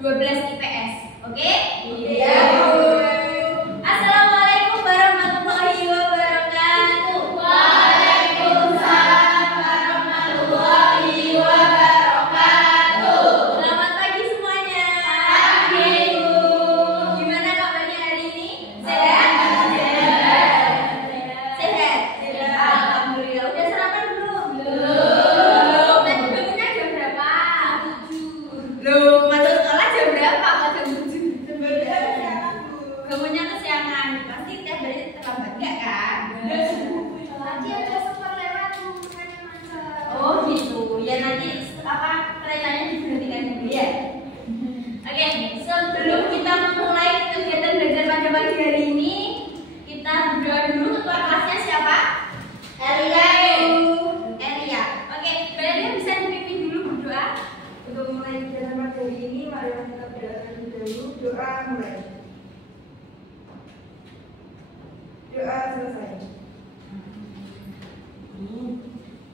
12 IPS. Oke? Iya. Assalamualaikum warahmatullahi wabarakatuh. Waalaikumsalam warahmatullahi wabarakatuh. Selamat pagi semuanya. Pagi. Gimana kabarnya hari ini? Sehat? Sehat? Alhamdulillah. Udah sarapan belum? Belum. Tadi bangunnya jam berapa? 7. Loh, masuk sekolah jam berapa? Kok jam 7? Bangunnya kesiangan. Pasti tiap hari terlambat enggak kan? Tadi ada sempat lewat bukannya macet. Oh gitu. Ya nanti keretanya diberhentikan dulu ya. Oke, sebelum kita memulai kegiatan belajar pada pagi hari ini, kita berdoa dulu. Ketua kelasnya siapa? Elia. Elia. Oke, Elia bisa dipimpin dulu berdoa. Untuk memulai kegiatan pagi hari ini, mari kita berdoa terlebih dahulu. Doa mulai. Doa selesai.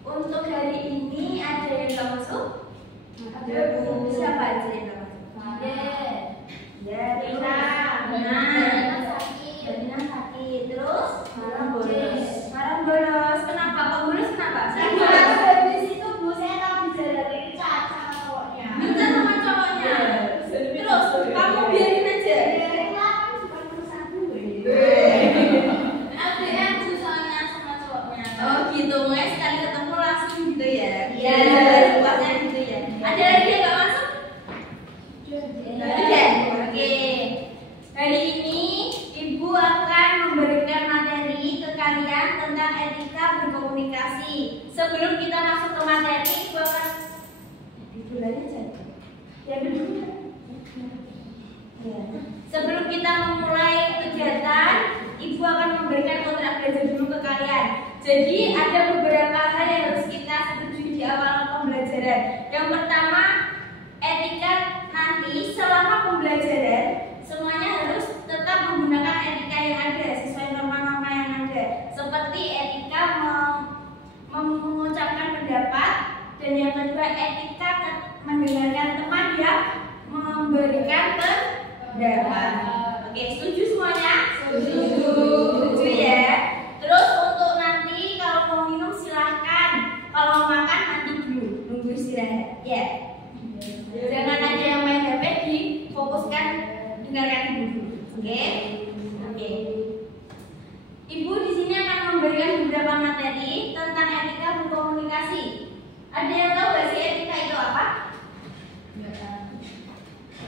Untuk hari ini ada yang nggak masuk? Ada, Bu. Siapa aja yang nggak masuk? Ada. Ya, Rina. Rina sakit. Terus? Marah bolos. Marah bolos. Kenapa? Kok bolos kenapa? Habis itu Bu, saya tahu dijalanin Caca cowoknya. Minta sama cowoknya. Terus kamu biarin aja. Biarin lah, kan bukan urusan gue. LDR soalnya sama cowoknya. Oh gitu, makanya sekali ketemu langsung gitu ya. Iya. Puasnya gitu ya. Ada lagi yang nggak masuk? Udah. Oke. Hari ini Ibu akan memberikan materi ke kalian tentang etika berkomunikasi. Sebelum kita masuk ke materi, Ibu akan duluan aja. Ya dulu. Ya. Sebelum kita memulai kegiatan, Ibu akan memberikan kontrak belajar dulu ke kalian. Jadi ada beberapa hal yang harus kita setujui di awal pembelajaran. Yang pertama, etika nanti selama pembelajaran semuanya harus tetap menggunakan etika yang ada sesuai norma-norma yang ada. Seperti etika mengucapkan pendapat, dan yang kedua etika mendengarkan teman yang memberikan pendapat. Oke, setuju semuanya? Setuju ya. Terus untuk nanti kalau mau minum silahkan, kalau makan nanti dulu, nunggu istirahat ya. Jangan ada yang main HP, difokuskan dengarkan ibu dulu. Oke? Oke. Ibu di sini akan memberikan beberapa materi tentang etika berkomunikasi. Ada yang tahu gak sih etika itu apa?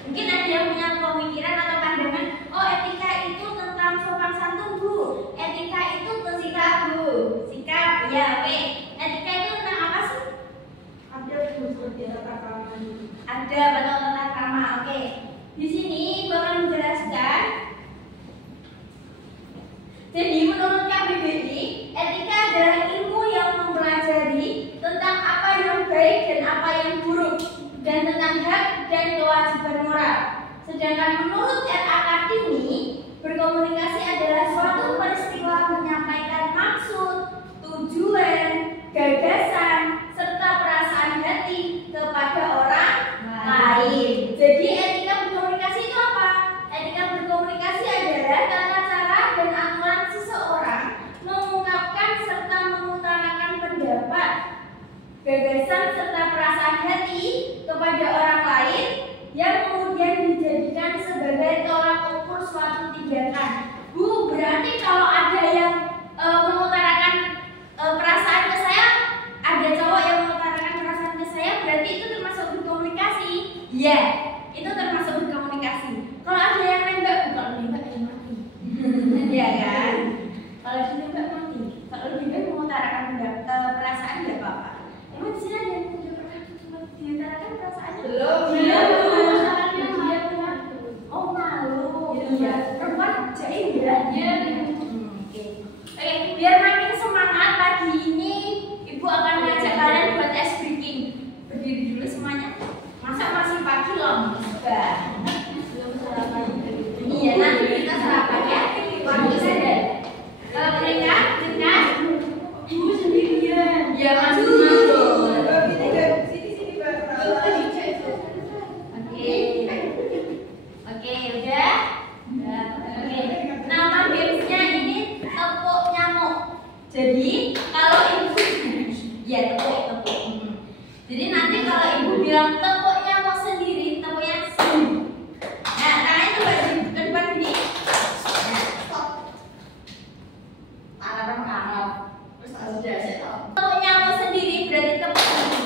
Mungkin ada yang punya pemikiran atau pandangan, oh etika itu tentang sopan santun Bu, etika itu sikap Bu, sikap, ya oke. Etika itu tentang apa sih? Ada seperti tata krama. Ada betul tata krama, oke. Di sini Ibu akan menjelaskan. Jadi menurut KBBI, etika adalah ilmu yang mempelajari tentang apa yang baik dan apa yang buruk, dan tentang hak dan kewajiban moral. Sedangkan menurut RA Kartini, berkomunikasi adalah suatu peristiwa menyampaikan maksud, tujuan, gagasan, serta perasaan hati kepada orang lain. Jadi etika berkomunikasi itu apa? Etika berkomunikasi adalah tata cara dan aturan seseorang mengungkapkan serta mengutarakan pendapat, gagasan serta perasaan hati kepada orang lain yang kemudian dijadikan sebagai tolak ukur suatu tindakan. Bu, berarti kalau ada yang mengutarakan perasaan ke saya, ada cowok yang mengutarakan perasaan ke saya, berarti itu termasuk berkomunikasi? Iya, itu termasuk berkomunikasi. Kalau ada yang nembak, kalau nembak ya mati. Iya kan? Kalau nembak mati. Kalau nembak mengutarakan perasaan nggak apa-apa. Emang di sini ada yang udah pernah diutarakan perasaannya? Belum. Oh malu. Iya. Perempuan jaim ya? Iya. Oke. Oke, biar makin semangat pagi ini, Ibu akan ngajak kalian buat ice breaking. Berdiri dulu semuanya. Masa masih pagi loh? Belum sarapan. Iya, nanti kita sarapan ya. Waktu saja. Mereka, Ibu sendirian. Ya, maju. Sini, Mbak. Oke. bilang tepuknya mau sendiri, tepuknya sendiri. Nah, tangannya coba ke depan sini. Nah, stop. Arab Arab. Terus sudah saya tahu. Tepuknya mau sendiri berarti tepuk sendiri.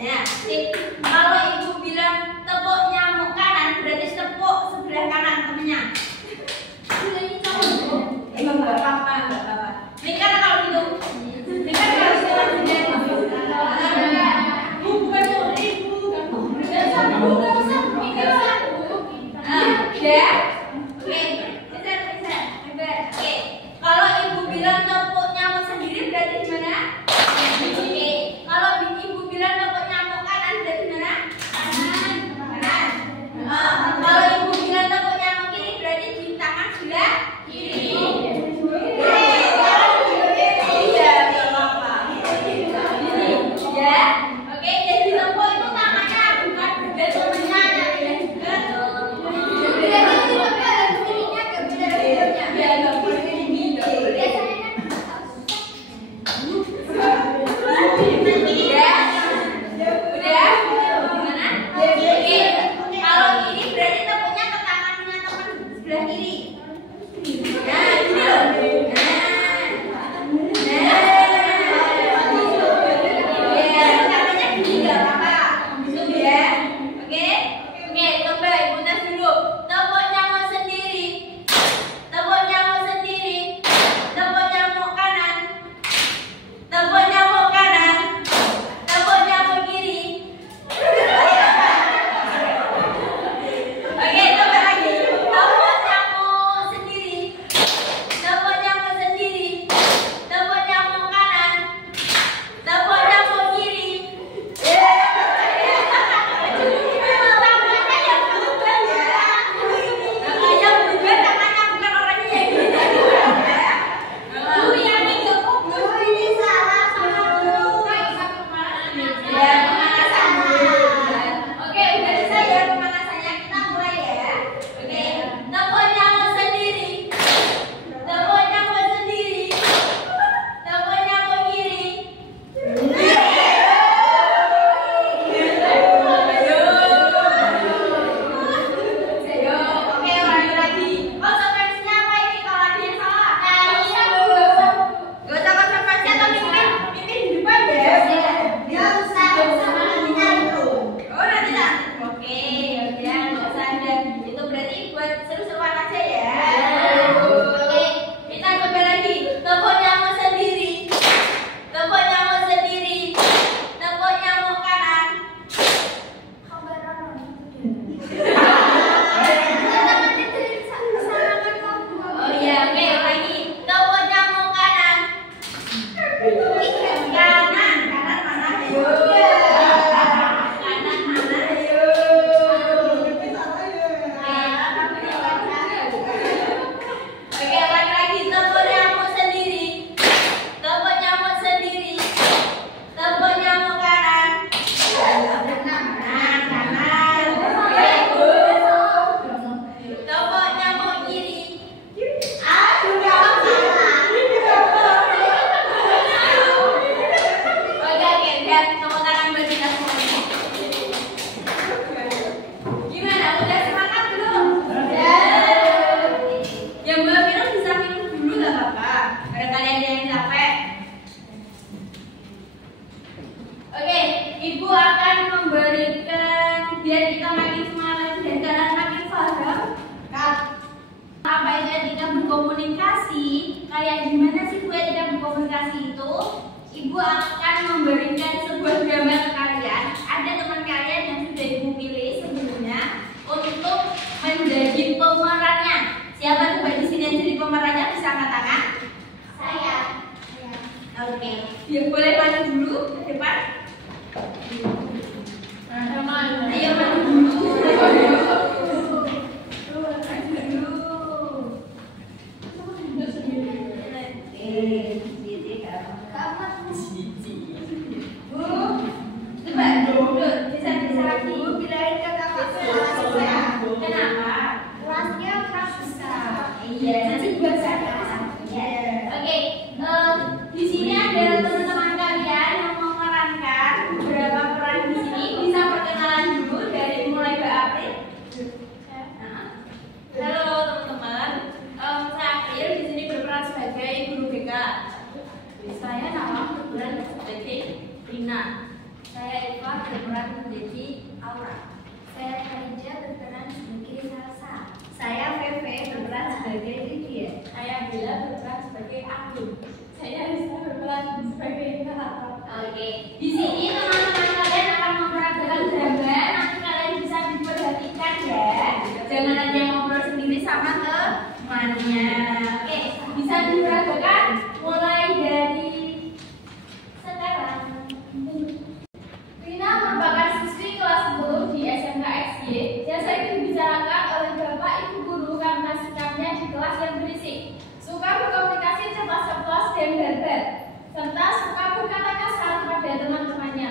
Nah, sip. Kalau ibu bilang tepuk nyamuk kanan berarti tepuk sebelah kanan temennya. Enggak apa-apa. Ini kan kalau gitu. Ini kan kalau kalau ibu bilang tepuk nyamuk sendiri berarti gimana? Oke. Kalau ibu bilang tepuk nyamuk kanan berarti gimana? Kanan. Kalau ibu bilang tepuk nyamuk kiri berarti di tangan sebelah kiri. Kayak gimana sih Bu etika berkomunikasi itu? Ibu akan memberikan sebuah gambar ke kalian. Ada teman kalian yang sudah Ibu pilih sebelumnya untuk menjadi pemerannya. Siapa coba di sini yang jadi pemerannya bisa angkat tangan? Saya. Oke. Ya boleh maju dulu ke depan. Ayo maju dulu. berperan menjadi Aura. Saya Kharija berperan sebagai Salsa. Saya Feve berperan sebagai Lydia. Saya Bella berperan sebagai Anggun. Saya Risa berperan sebagai Narator. Oke, di sini teman-teman kalian akan memperhatikan gambar. Nanti kalian bisa diperhatikan ya. Jangan hanya ngobrol sendiri sama temannya. Oke, bisa diperhatikan mulai dari sekarang. Rina merupakan siswi kelas 10 di SMK XY yang sering dibicarakan oleh Bapak Ibu Guru karena sikapnya di kelas yang berisik, suka berkomunikasi cepat ceplos dan barbar, serta suka berkata kasar pada teman-temannya.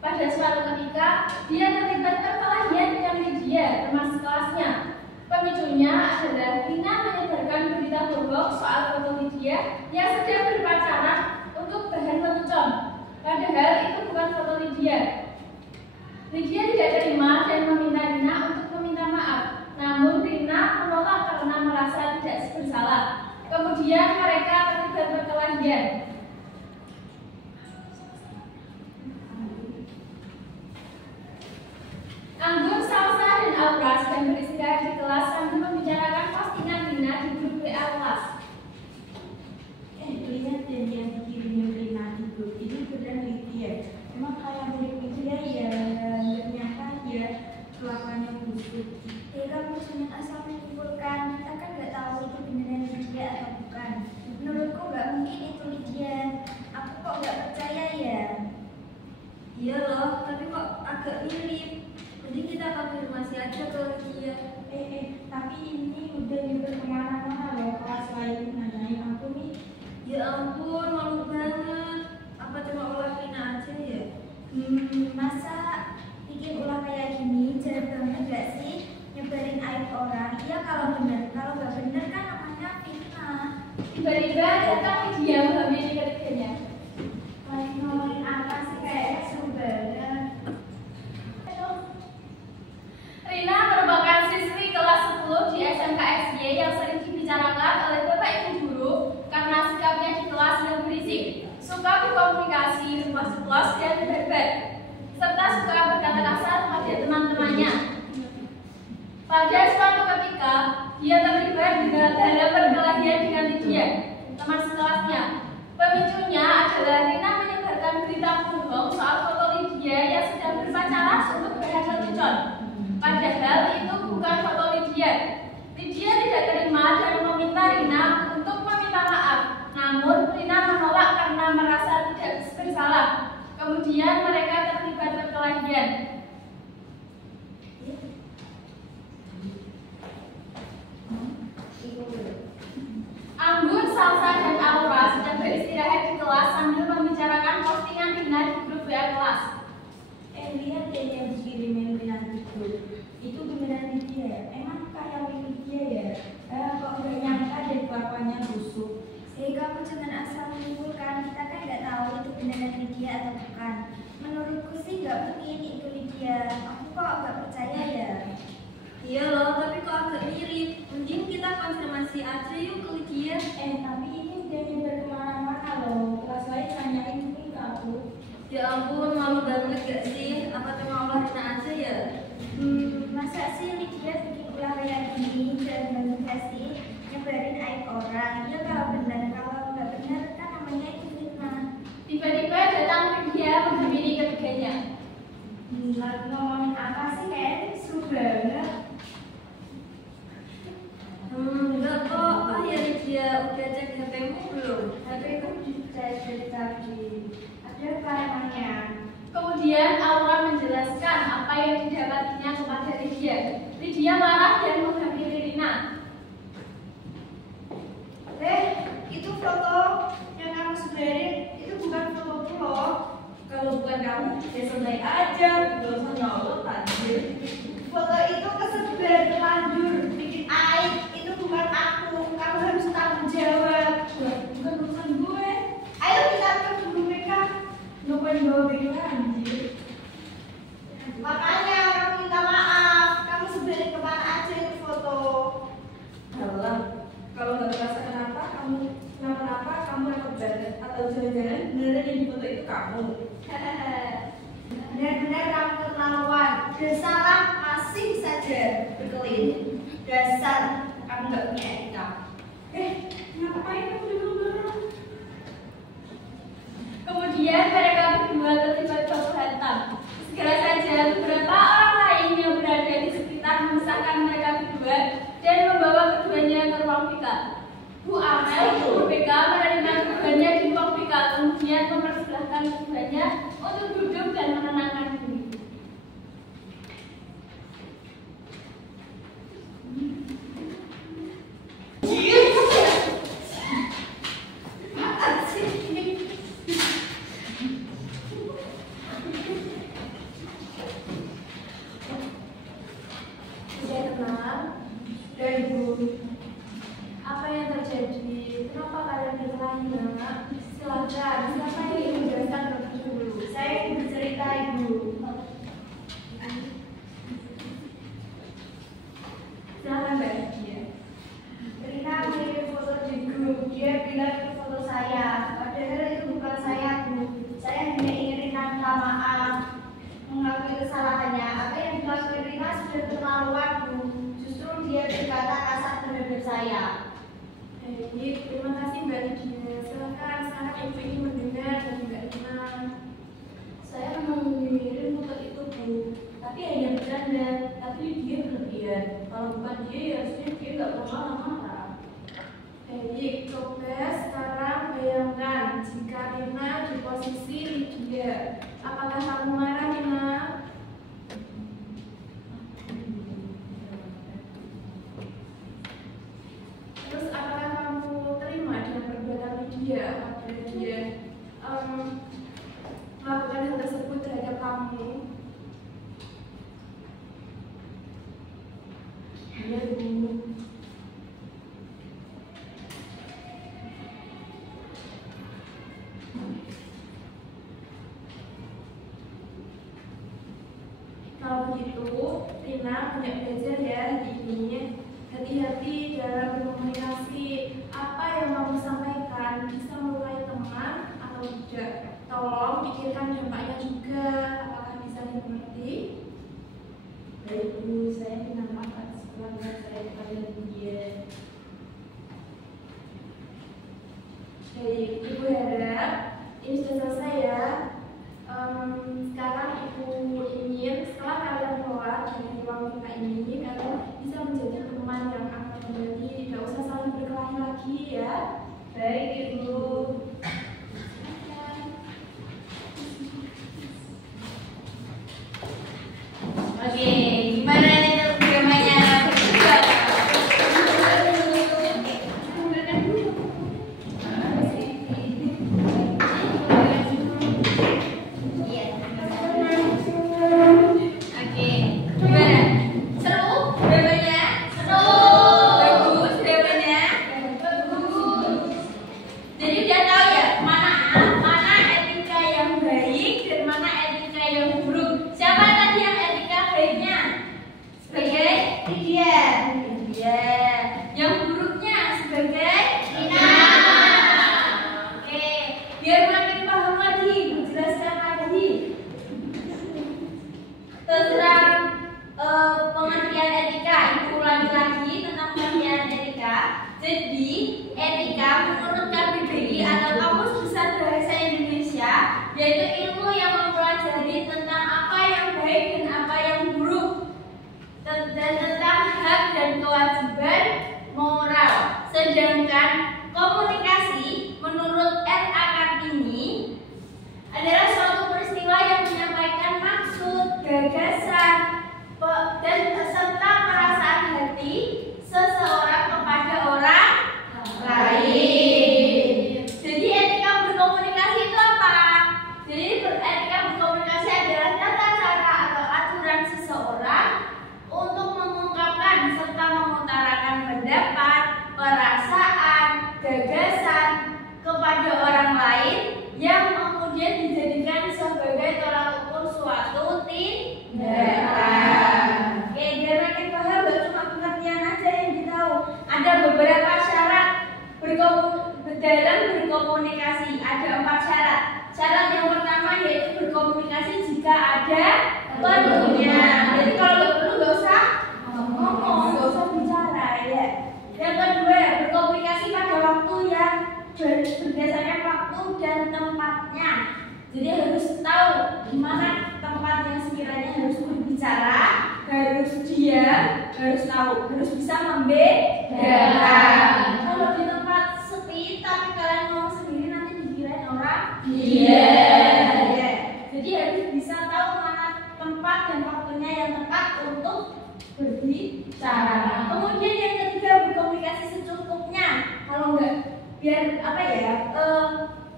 Pada suatu ketika, dia terlibat perkelahian dengan Lydia, teman sekelasnya. Pemicunya adalah Rina menyebarkan berita bohong soal foto Lydia yang sedang berpacaran untuk bahan lelucon. Padahal itu bukan foto Lydia. Lydia tidak terima dan meminta Rina untuk meminta maaf. Namun Rina menolak karena merasa tidak bersalah. Kemudian mereka terlibat perkelahian. Anggun, Salsa, dan Aura sedang beristirahat di kelas sambil membicarakan postingan Rina di grup WA kelas. Lihat dan yang dikirimin Rina di grup ini benar Lydia. Emang kayak mirip Lydia ya, dan ternyata dia kelakuannya busuk. Kamu cuma asal menyimpulkan, kita kan nggak tahu itu beneran Lydia atau bukan. Menurutku nggak mungkin itu Lydia. Aku kok nggak percaya ya. Iya loh, tapi kok agak mirip. Mending kita konfirmasi aja ke Lydia. Tapi ini udah nyebar kemana-mana loh, kelas lain nanyain aku nih. Ya ampun, malu banget. Apa cuma ulah Rina aja ya? Masa bikin ulah kayak gini, jarang banget gak sih nyebarin aib orang? Iya kalau bener, kalau nggak bener kan namanya fitnah. Tiba-tiba datang Lydia mengambil ketiganya. Lagi ngomongin apa sih, kayaknya seru banget. Rina merupakan siswi kelas 10 di SMK XY yang sering dibicarakan oleh Bapak Ibu Guru karena sikapnya di kelas yang berisik, suka berkomunikasi ceplos dan barbar, serta suka berkata kasar pada teman-temannya. Pada suatu ketika, dia terlibat dalam perkelahian dengan Lydia, teman sekelasnya. Pemicunya adalah Rina menyebarkan berita bohong soal foto Lydia yang sedang berpacaran untuk bahan lelucon. Padahal itu bukan foto Lydia. Lydia tidak terima dan meminta Rina untuk meminta maaf. Namun Rina menolak karena merasa tidak bersalah. Kemudian mereka terlibat perkelahian. Anggun, Salsa, dan Aura sedang beristirahat di kelas sambil membicarakan postingan Rina di grup WA kelas. Lihat deh yang dikirimin Rina di grup. Itu beneran Lydia. Emang kayak Lydia ya? Kok nggak nyangka deh kelakuannya busuk. Kamu jangan asal menyimpulkan, kita kan nggak tahu itu beneran Lydia atau bukan. Menurutku sih nggak mungkin itu Lydia. Aku kok nggak percaya ya. Iya loh, tapi kok agak mirip. Mending kita konfirmasi aja yuk ke Lydia. Tapi ini udah nyebar kemana-mana loh. Kelas lain nanyain ini ke aku. Ya ampun, malu banget gak sih? Apa cuma ulah Rina aja ya? Masa sih Lydia bikin ulah kayak gini dan banget sih nyebarin aib orang. Ya kalau benar, kalau nggak benar kan namanya itu fitnah. Tiba-tiba datang Lydia menghubungi ketiganya. Lagi ngomongin apa sih, kayaknya seru banget. Enggak kok. Oh ya Lydia, udah cek HP-mu belum? HP ku saya dari tadi. Ada apa emangnya? Kemudian Aura menjelaskan apa yang didapatinya kepada Lydia. Lydia marah dan menghampiri Rina. Itu foto yang kamu sebarin, itu bukan fotoku loh. Kalau bukan kamu, ya santai aja. Gak usah nyolot anjir. Foto itu kesebar terlanjur bikin aib. Itu bukan aku. Kamu harus tanggung jawab. Bukan urusan gue. Ayo kita ke guru mereka. Ngapain bawa BK anjir? Makanya kamu minta maaf. Kamu sebarin kemana aja itu foto. Alah, kalau nggak terasa kenapa kamu repot banget. Atau jangan-jangan beneran yang di foto itu kamu. Benar-benar kamu Salah masih saja berkelit. Dasar kamu nggak punya etika. Ngapain kamu dulu? Kemudian mereka berdua terlibat baku hantam. Segera saja beberapa orang lain yang berada di sekitar memisahkan mereka berdua dan membawa keduanya ke ruang pikal. Bu Amel, Bu BK menerima keduanya di ruang pikal, kemudian mempersilahkan keduanya untuk duduk dan menenangkan diri. Apa yang terjadi? Kenapa kalian bertanya? Silakan, siapa yang ingin menjelaskan terlebih dulu? Saya ingin bercerita, Ibu. Silakan Mbak Lydia. Rina mengirim foto di grup. Dia bilang itu foto saya. Padahal itu bukan saya, Bu. Saya hanya ingin Rina minta maaf, mengakui kesalahannya. Apa yang dilakukan Rina sudah keterlaluan, Bu. Justru dia berkata kasar terhadap saya. Baik, terima kasih Mbak Lydia. Silakan, sekarang Ibu ingin mendengar dari Mbak Rina. Saya memang mengirim foto itu, Bu, tapi hanya bercanda. Tapi dia berlebihan. Kalau bukan dia, ya harusnya dia nggak perlu marah-marah. Baik, coba sekarang bayangkan jika Rina di posisi Lydia. Apakah kamu marah, Rina? Terus apakah kamu terima dengan perbuatan Lydia apabila dia melakukan hal tersebut terhadap kamu? Iya, Bu. Kalau begitu, Rina banyak belajar ya hari ini. Hati-hati dalam berkomunikasi. Apa yang kamu sampaikan bisa melukai teman atau tidak. Tolong pikirkan dampaknya juga. Apakah bisa dimengerti? Baik, Bu, saya minta maaf atas pelanggaran saya kepada dia. Baik, Ibu harap ini sudah selesai ya. Sekarang Ibu ingin setelah kalian keluar dari ruang kita ini, kalian bisa menjadi teman yang akan kembali, tidak usah saling berkelahi lagi ya. Baik, Ibu. Oke, gimana nih dramanya? Berdua. Oke, gimana? Seru dramanya? Seru. Bagus dramanya? Bagus. Jadi udah tahu ya mana etika yang baik dan mana etika yang buruk. Siapa tadi yang etika baiknya? Sebagai Lydia. dia. Yang buruknya sebagai Rina. Oke, biar makin paham lagi, jelaskan lagi tentang pengertian etika. Ibu ulangi lagi tentang pengertian etika. Jadi, etika menurut KBBI atau Kamus Besar Bahasa Indonesia yaitu ilmu yang mempelajari tentang apa yang baik dan apa yang buruk, dan tentang hak dan kewajiban moral. Sedangkan komunikasi menurut R.A. Kartini adalah suatu peristiwa yang menyampaikan maksud, gagasan, dan serta perasaan hati seseorang kepada orang lain. Jadi etika berkomunikasi itu apa? Jadi etika berkomunikasi adalah tata cara atau aturan seseorang untuk mengungkapkan serta mengutarakan pendapat, perasaan, gagasan kepada orang lain yang kemudian dijadikan sebagai tolak ukur suatu tindakan. Oke, biar makin paham, gak cuma pengertian aja yang ditahu. dan tempatnya. Jadi harus tahu di mana tempat yang sekiranya harus berbicara, harus diam, harus tahu, harus bisa membedakan. Kalau di tempat sepi tapi kalian ngomong sendiri nanti dikirain orang iya. Jadi harus bisa tahu mana tempat dan waktunya yang tepat untuk berbicara. Kemudian yang ketiga, berkomunikasi secukupnya. Kalau enggak, biar apa ya?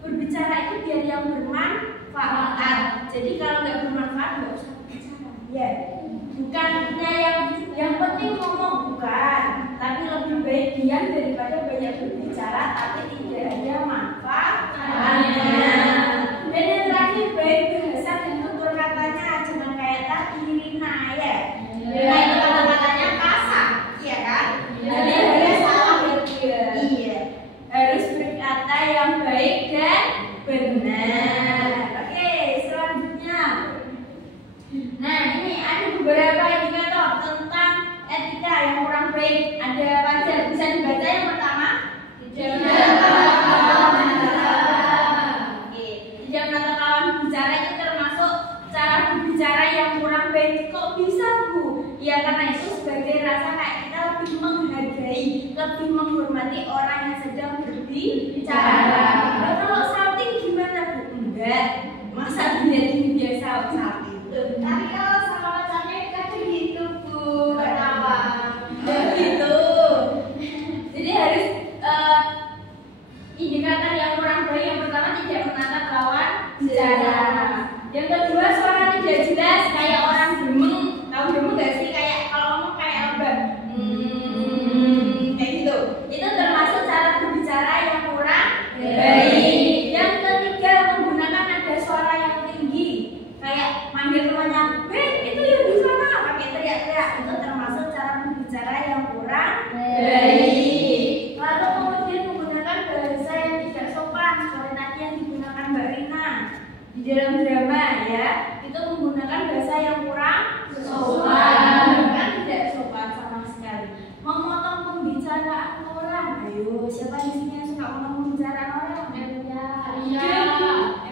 Berbicara itu biar yang bermanfaat. Jadi kalau nggak bermanfaat nggak usah berbicara. Ya, bukannya yang penting ngomong, bukan. Tapi lebih baik diam daripada banyak berbicara tapi tidak ada manfaatnya. Dan yang terakhir, baik bahasa dan tutur katanya, jangan kayak tadi Rina ya. Rina itu kata-katanya kasar, iya kan? Jadi harus salah ya. Iya. Harus berkata yang baik dan benar. Oke, selanjutnya. Nah, ini ada beberapa indikator tentang etika yang kurang baik. Ada apa aja? Bisa dibaca yang pertama? Tidak menatap lawan bicara itu termasuk cara berbicara yang kurang baik. Kok bisa, Bu? Ya karena itu sebagai rasa kayak kita lebih menghargai, lebih menghormati orang yang sedang berbicara. Nah, kalau shouting gimana, Bu? Enggak, masa dilihat biasa shouting. Tapi kalau sama pacarnya kadang gitu, Bu. Kenapa? Begitu. Jadi harus indikator yang kurang baik. Yang pertama, tidak menatap lawan bicara. Yang kedua, suara tidak jelas kayak orang demeng. Tahu demeng nggak sih? Kayak kalau ngomong kayak apa? Kayak gitu. Itu termasuk cara berbicara yang kurang baik. Yang ketiga, menggunakan nada suara yang tinggi, kayak manggil temannya, itu yang di sana, pakai teriak-teriak. Itu termasuk cara berbicara yang kurang baik. Lalu kemudian menggunakan bahasa yang tidak sopan, seperti tadi yang digunakan Mbak Rina di dalam drama ya. Itu menggunakan bahasa yang kurang sopan, kan tidak sopan sama sekali. Memotong pembicaraan orang. Ayo, siapa di sini yang suka memotong pembicaraan orang? Ya, udah.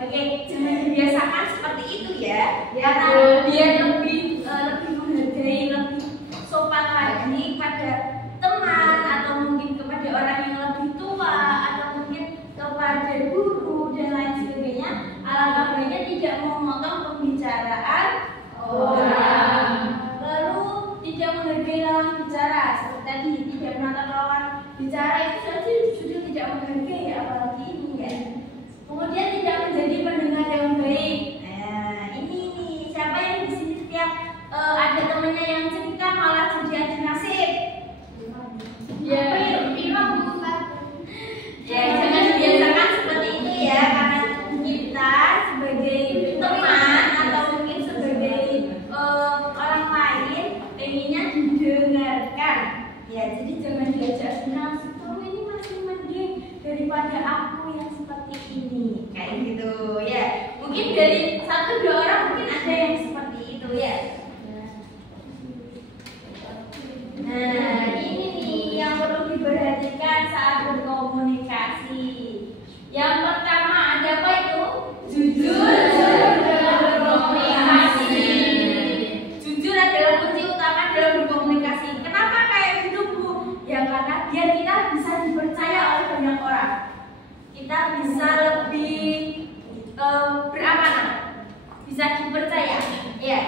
Oke, jangan dibiasakan seperti itu ya. Karena biar lebih menghargai, lebih sopan lagi pada teman atau mungkin kepada orang yang lebih tua atau mungkin kepada guru dan lain sebagainya. Alangkah baiknya tidak memotong pembicaraan orang. Lalu tidak menghargai lawan bicara, seperti tadi tidak menatap lawan bicara itu saja sudah tidak menghargai, apalagi ini ya. Kemudian tidak menjadi pendengar yang baik. Nah, ini nih, siapa yang di sini setiap ada temannya yang cerita malah jadi adu nasib? Ya, bukan. Ya, jangan dibiasakan seperti itu ya, karena kita sebagai teman atau mungkin sebagai orang lain pengennya didengarkan. Ya, jadi jangan diajak adu nasib. Kamu ini masih mending daripada aku yang seperti ini, kayak gitu ya. Mungkin dari 1-2 orang mungkin ada yang seperti itu ya. Nah, ini nih yang perlu diperhatikan saat berkomunikasi. Yang pertama ada apa itu? Jujur dalam berkomunikasi. Jujur adalah kunci utama dalam berkomunikasi. Kenapa kayak gitu, Bu? Ya karena biar kita bisa dipercaya oleh banyak orang. Kita bisa lebih beramanah, bisa dipercaya. Ya,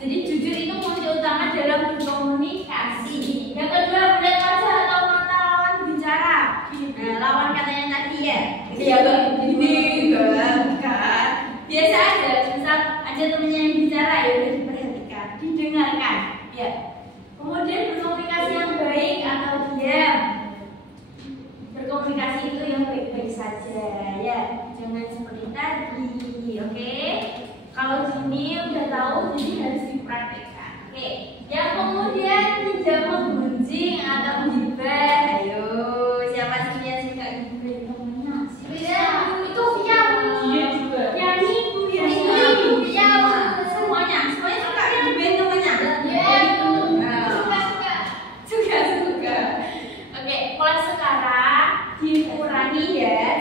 jadi jujur itu kunci utama dalam berkomunikasi. Yang kedua, melihat wajah atau mata lawan bicara. Nah, lawan katanya tadi ya. Iya, ini bukan. Biasa aja, misal ada temennya yang bicara ya udah diperhatikan, didengarkan. Ya. Kemudian berkomunikasi yang baik atau diam. Berkomunikasi itu yang baik-baik saja ya, jangan seperti tadi, oke? Kalau sini udah tahu, jadi harus dipraktekkan. Oke, yang kemudian tidak menggunjing atau menghibah. Ayo, siapa sih yang suka gibah temennya? Itu Via, dia juga. Yang itu, semuanya suka yang gibah temennya. Suka. Oke, mulai sekarang dikurangi ya.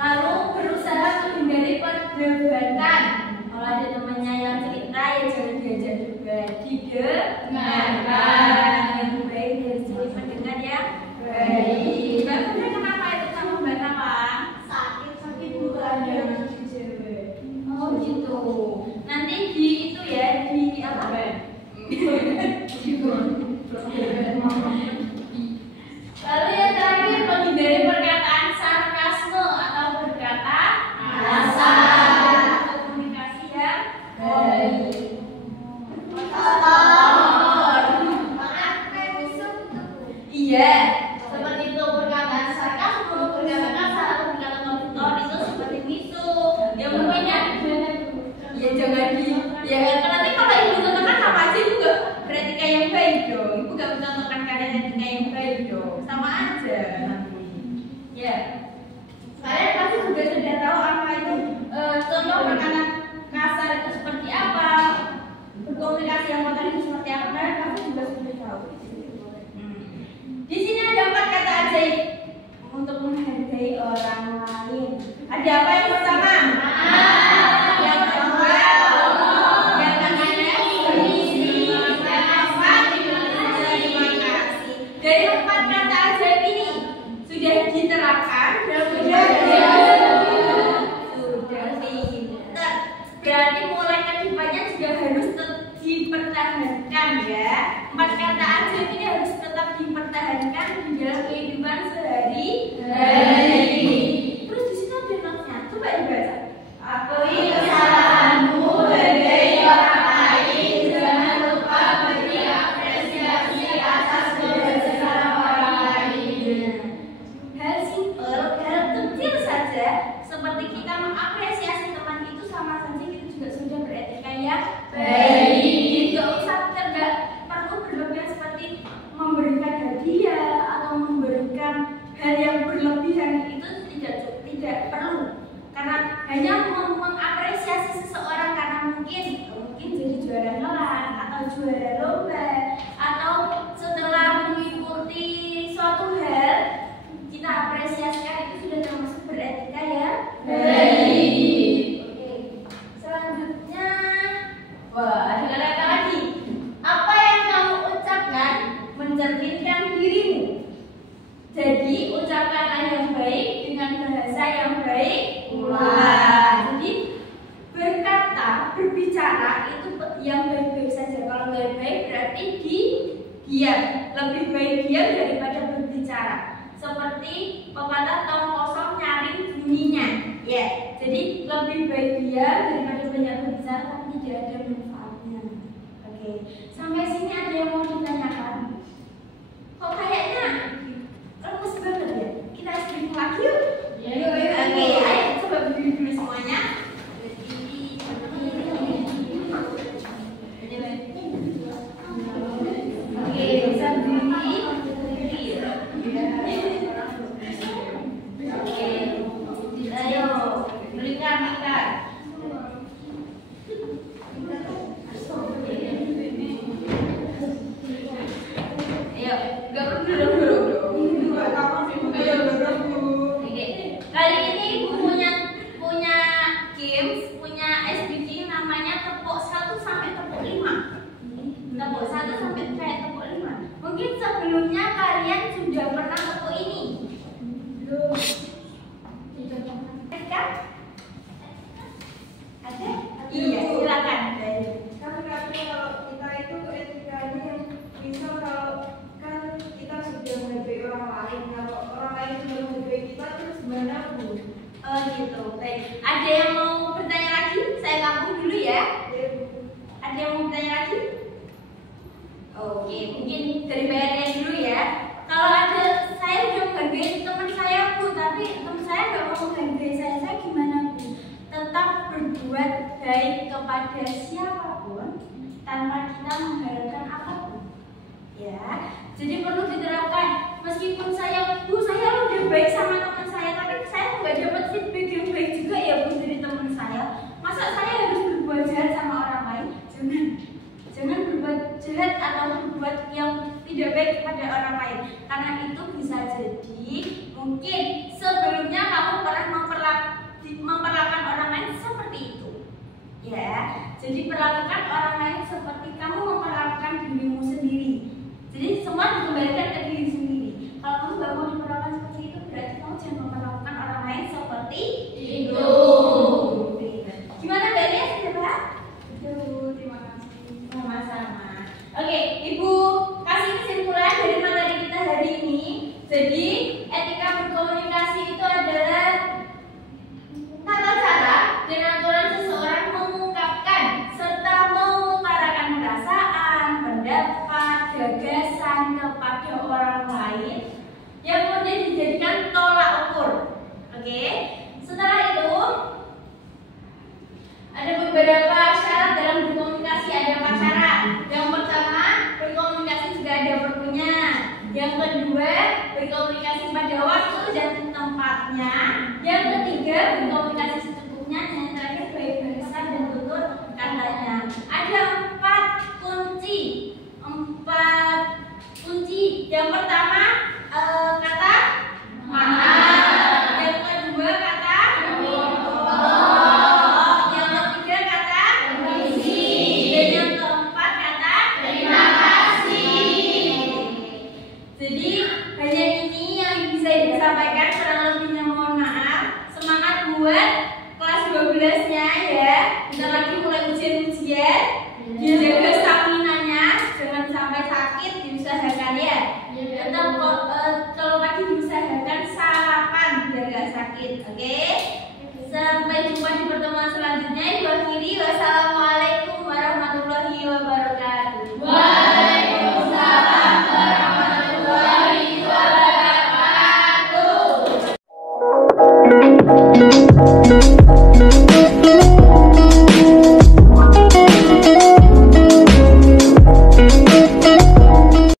lalu berusaha menghindari perdebatan. Kalau ada temannya yang cerita ya jangan diajak debat, didengarkan. Yang baik dari sini pendengar yang baik. Mbak Bunda kenapa itu sama Mbak Nawa? Sakit bukannya Oh gitu. Nanti di itu ya di apa? Lalu yang terakhir menghindari perkataan sarkasme atau berkata kasar atau komunikasi yang baik. Iya, seperti itu perkataan sarkasme, perkataan kasar atau perkataan kotor itu seperti itu. Yang pokoknya ya jangan ya nanti kalau ibu contohkan apa aja ibu gak beretika yang baik dong. Ibu gak mencontohkan kalian etika yang baik dong. Sama aja nanti. Ya. Kalian pasti juga sudah tahu apa itu contoh perkataan kasar itu seperti apa, berkomunikasi yang kotor itu seperti apa. Kalian pasti juga sudah tahu. Di sini ada 4 kata ajaib untuk menghargai orang lain. Ada apa yang pertama? Yang kedua, yang ketiga, terima kasih. Dari 4 kata ajaib ini sudah diterapkan dalam sudah pinter. Berarti mulai ke depannya juga harus dipertahankan ya. 4 kata ajaib ini harus tetap dipertahankan di dalam kehidupan sehari-hari. Terus di situ ada notnya, coba dibaca. Akui kesalahanmu, hargai orang lain, jangan lupa beri apresiasi atas keberhasilan orang lain. Hal simpel, hal kecil saja, seperti kita mengapresiasi teman itu sama saja kita juga sudah beretika yang baik. Tidak usah tidak perlu berlebihan seperti memberikan hadiah atau memberikan hal yang berlebihan, itu tidak perlu. Karena hanya mengapresiasi seseorang karena mungkin jadi juara kelas atau juara lomba atau setelah mengikuti suatu hal kita apresiasikan, itu sudah termasuk beretika ya baik. Oke. Selanjutnya, wah ada kata lagi. Apa yang kamu ucapkan mencerminkan dirimu. Jadi ucapkanlah yang baik dengan bahasa yang baik pula. Jadi berkata, berbicara itu yang baik-baik saja. Kalau baik-baik berarti diam. Lebih baik diam daripada berbicara. Seperti pepatah tong kosong nyaring bunyinya. Ya, jadi lebih baik diam daripada banyak berbicara tapi tidak ada manfaatnya. Oke, sampai sini ada yang mau ditanyakan? Kok kayaknya lemes banget ya? Kita speaking lagi yuk. Yuk. Oke, ayo coba berdiri dulu semuanya. Oke, bisa berdiri. Oke, ayo melingkar. Ayo, gak perlu duduk. Kali ini ibu punya games, punya SBG namanya tepuk 1 sampai tepuk 5. Tepuk 1 sampai kayak tepuk 5. Mungkin sebelumnya kalian sudah pernah tepuk ini. Belum. Ada? Iya, silakan. Kan kalau kita itu etikanya yang misal kalau kan kita sudah menghargai orang lain, kalau orang lain sudah menghargai kita terus gimana Bu? Oh gitu, baik. Ada yang mau bertanya lagi? Saya gabung dulu ya. Ada yang mau bertanya lagi? Oke, mungkin dari bayarnya dulu ya. Kalau ada, saya udah menghargai teman saya Bu, tapi teman saya nggak mau menghargai saya gimana Bu? Tetap berbuat baik kepada siapapun tanpa kita mengharapkan apapun. Ya, jadi perlu diterapkan. Meskipun saya udah baik sama teman saya, tapi saya nggak dapat feedback yang baik juga ya Bu dari teman saya. Masa saya harus berbuat jahat sama orang lain? Jangan berbuat jahat atau berbuat yang tidak baik kepada orang lain, karena itu bisa jadi mungkin sebelumnya kamu pernah memperlakukan Ya, jadi perlakukan orang lain seperti kamu memperlakukan dirimu sendiri. Jadi semua dikembalikan ke diri sendiri. Kalau kamu gak mau diperlakukan seperti itu, berarti kamu jangan memperlakukan orang lain seperti itu. Gimana Mbak? Sudah paham? Betul, terima kasih. Sama-sama. Oke, Ibu kasih kesimpulan dari materi kita hari ini. Jadi, etika berkomunikasi itu adalah tata cara dan aturan seseorang mengungkapkan serta mengutarakan perasaan, pendapat, gagasan kepada orang lain yang kemudian dijadikan tolak ukur. Oke, setelah itu ada beberapa syarat dalam berkomunikasi. Ada 4 syarat. Yang pertama, berkomunikasi juga ada perlunya. Yang kedua, berkomunikasi pada waktu dan tempatnya. Yang ketiga, berkomunikasi secukupnya. Dan yang terakhir, baik bahasa dan tutur katanya. Ada 4 kunci. 4 kunci. Yang pertama, kata maaf. Yang kedua, kata yang ketiga, kata permisi. Dan yang keempat, kata terima kasih. Jadi hanya ini yang bisa Ibu sampaikan, kurang lebihnya mohon maaf. Semangat buat kelas 12-nya ya. Bentar lagi mulai ujian-ujian. Dijaga stamina